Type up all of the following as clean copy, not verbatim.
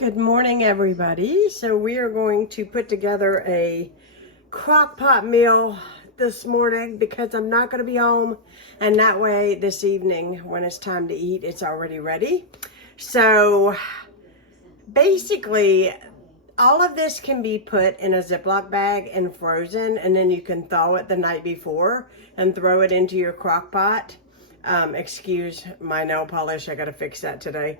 Good morning, everybody. So we are going to put together a crock pot meal this morning because I'm not going to be home, and that way this evening when it's time to eat, it's already ready. So basically all of this can be put in a Ziploc bag and frozen, and then you can thaw it the night before and throw it into your crock pot. Excuse my nail polish, I gotta fix that today.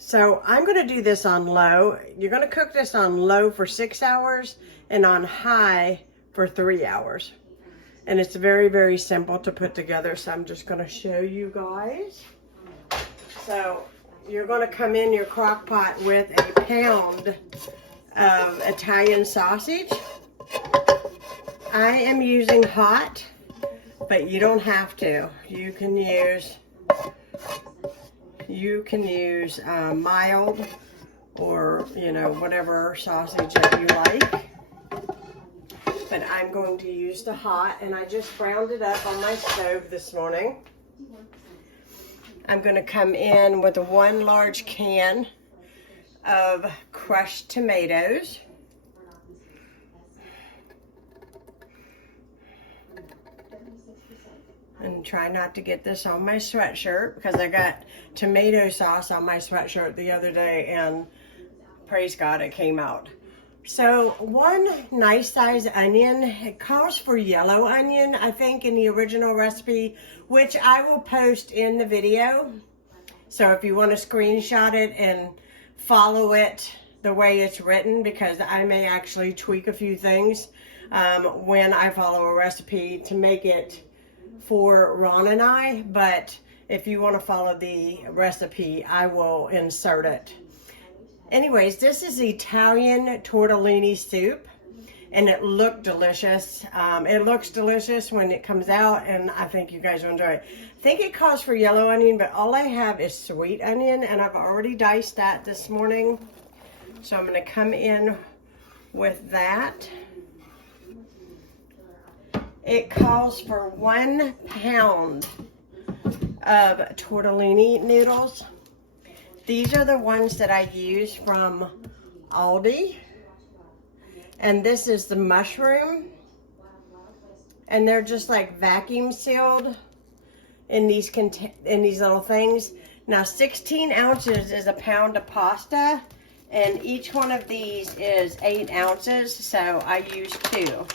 So I'm going to do this on low. You're going to cook this on low for 6 hours and on high for 3 hours. And it's very, very simple to put together. So I'm just going to show you guys. So you're going to come in your crock pot with a pound of Italian sausage. I am using hot, but you don't have to. You can use mild, or whatever sausage that you like, but I'm going to use the hot, and I just browned it up on my stove this morning. I'm going to come in with one large can of crushed tomatoes. And try not to get this on my sweatshirt because I got tomato sauce on my sweatshirt the other day, and praise God it came out. So one nice size onion. It calls for yellow onion, I think, in the original recipe, which I will post in the video. So if you want to screenshot it and follow it the way it's written, because I may actually tweak a few things when I follow a recipe to make it for Ron and I, but if you want to follow the recipe, I will insert it. Anyways, this is Italian tortellini soup, and it looked delicious. It looks delicious when it comes out, and I think you guys will enjoy it. I think it calls for yellow onion, but all I have is sweet onion, and I've already diced that this morning. So I'm going to come in with that. It calls for 1 pound of tortellini noodles. These are the ones that I use from Aldi. And this is the mushroom. And they're just like vacuum sealed in these little things. Now 16 ounces is a pound of pasta. And each one of these is 8 ounces. So I use 2.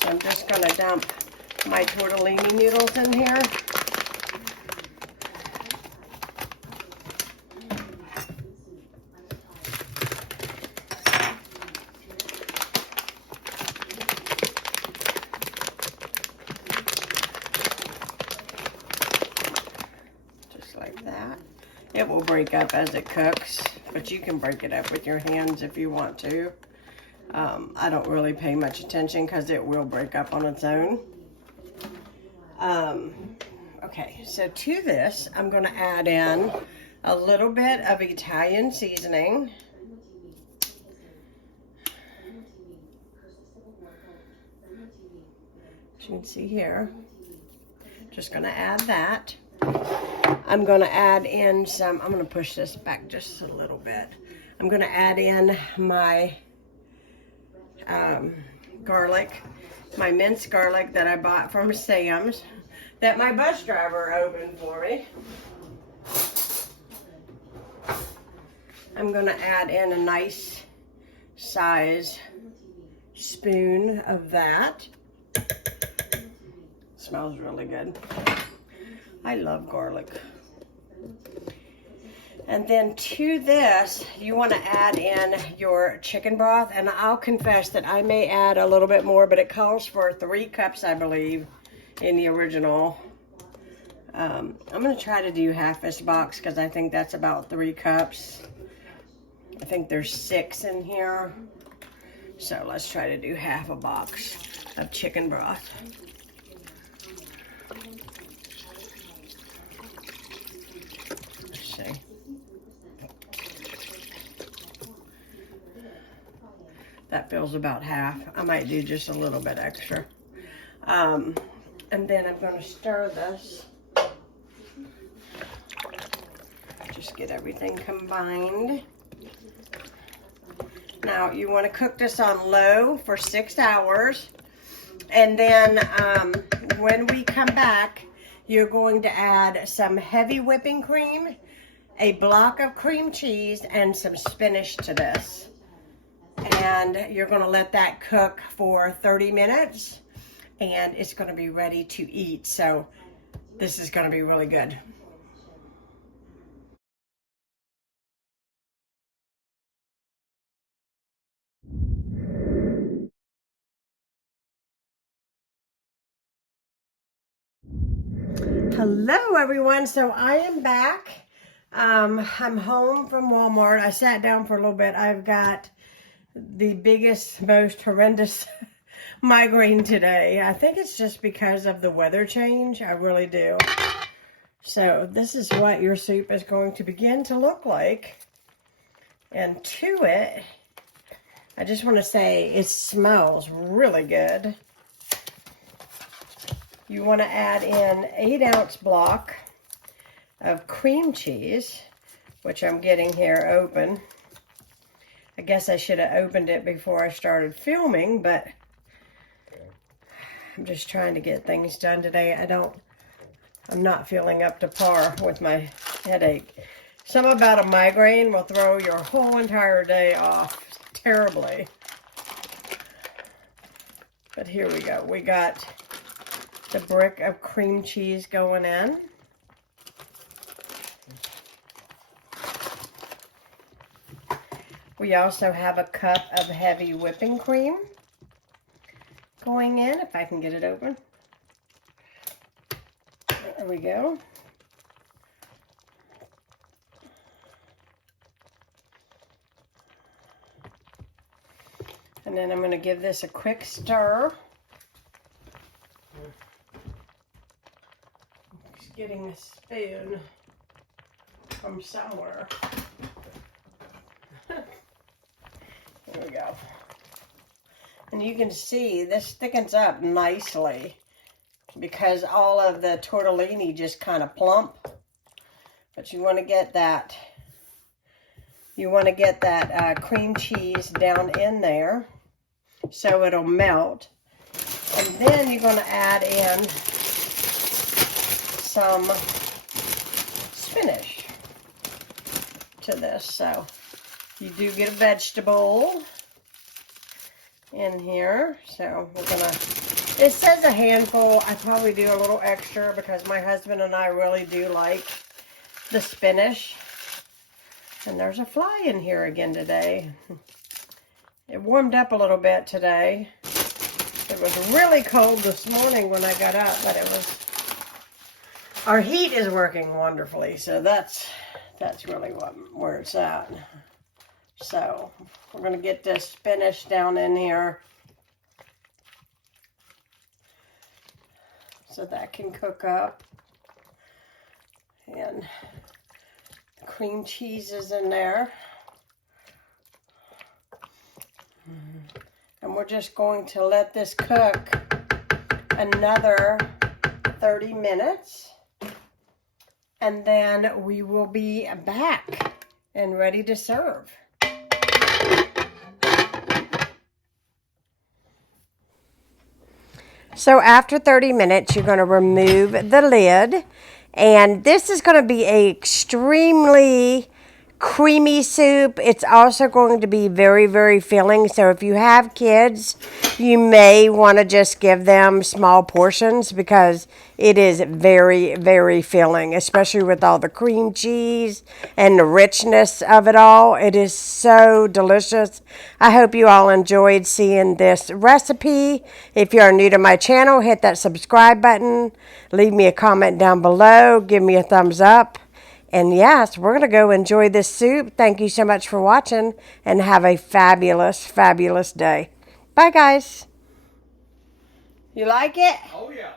So I'm just going to dump my tortellini noodles in here. Just like that. It will break up as it cooks, but you can break it up with your hands if you want to. I don't really pay much attention because it will break up on its own. Okay, so to this, I'm going to add in a little bit of Italian seasoning. As you can see here, just going to add that. I'm going to add in some, I'm going to push this back just a little bit. I'm going to add in my garlic, my minced garlic that I bought from Sam's, that my bus driver opened for me. I'm going to add in a nice size spoon of that. Smells really good. I love garlic. And then to this, you want to add in your chicken broth. And I'll confess that I may add a little bit more, but it calls for 3 cups, I believe, in the original. I'm going to try to do half this box because I think that's about 3 cups. I think there's 6 in here. So let's try to do half a box of chicken broth. Let's see. That feels about half. I might do just a little bit extra. And then I'm going to stir this Just get everything combined. Now, you want to cook this on low for 6 hours. And then when we come back, you're going to add some heavy whipping cream, a block of cream cheese, and some spinach to this. And you're going to let that cook for 30 minutes. And it's going to be ready to eat. So this is going to be really good. Hello everyone, so I am back. I'm home from Walmart. I sat down for a little bit. I've got the biggest, most horrendous migraine today. I think it's just because of the weather change. I really do. So this is what your soup is going to begin to look like. And to it, I just want to say it smells really good. You want to add in 8-ounce block of cream cheese, which I'm getting here open. I guess I should have opened it before I started filming, but I'm just trying to get things done today. I'm not feeling up to par with my headache. Something about a migraine will throw your whole entire day off terribly. But here we go. We got the brick of cream cheese going in. We also have a cup of heavy whipping cream going in, if I can get it open. There we go. And then I'm going to give this a quick stir. Just getting a spoon from somewhere. There we go. And you can see this thickens up nicely because all of the tortellini just kind of plump. But you want to get that cream cheese down in there so it'll melt. And then you're going to add in some spinach to this. So you do get a vegetable in here. So we're gonna, it says a handful. I probably do a little extra because my husband and I really do like the spinach. And there's a fly in here again today. It warmed up a little bit today. It was really cold this morning when I got up, but our heat is working wonderfully, so that's really where it's at. So we're going to get this spinach down in here so that can cook up. And the cream cheese is in there. And we're just going to let this cook another 30 minutes. And then we will be back and ready to serve. So after 30 minutes, you're going to remove the lid. And this is going to be an extremely creamy soup. It's also going to be very, very filling. So if you have kids, you may want to just give them small portions because it is very, very filling, especially with all the cream cheese and the richness of it all. It is so delicious. I hope you all enjoyed seeing this recipe. If you are new to my channel, hit that subscribe button. Leave me a comment down below. Give me a thumbs up. And yes, we're going to go enjoy this soup. Thank you so much for watching and have a fabulous, fabulous day. Bye, guys. You like it? Oh, yeah.